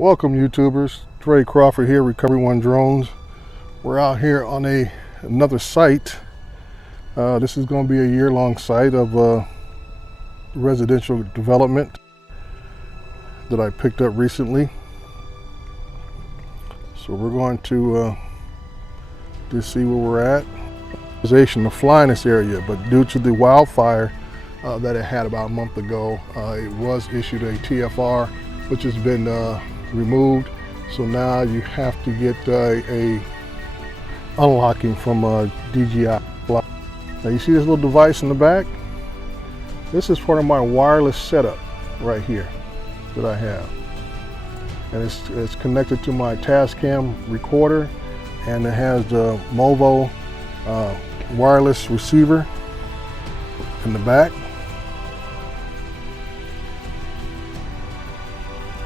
Welcome YouTubers, Trey Crawford here, Recovery One Drones. We're out here on another site. This is going to be a year-long site of residential development that I picked up recently. So we're going to just see where we're at. Organization to fly in this area, but due to the wildfire that it had about a month ago, it was issued a TFR, which has been removed. So now you have to get a unlocking from DJI. Now you see this little device in the back? This is part of my wireless setup right here that I have. And it's connected to my Tascam recorder, and it has the Movo wireless receiver in the back.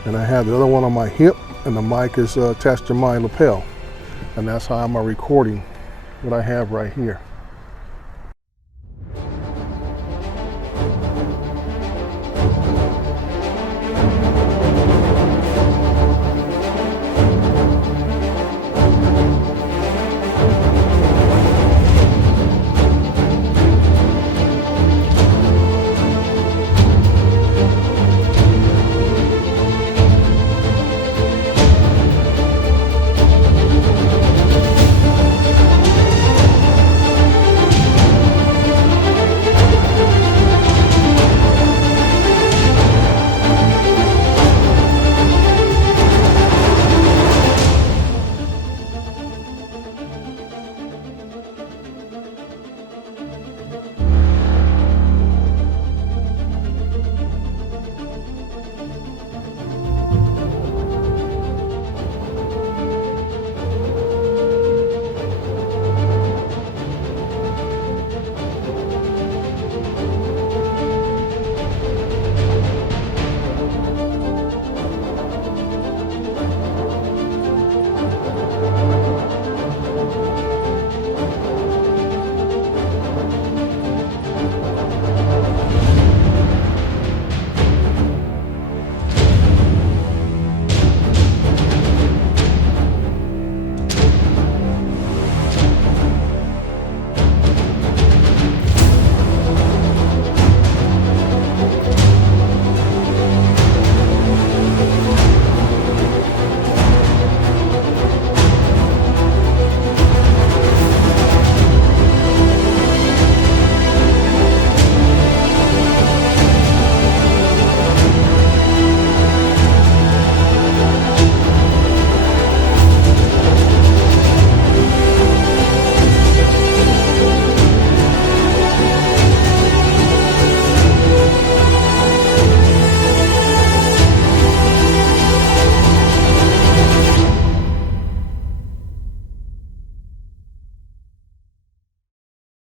And I have the other one on my hip, and the mic is attached to my lapel. And that's how I'm recording what I have right here.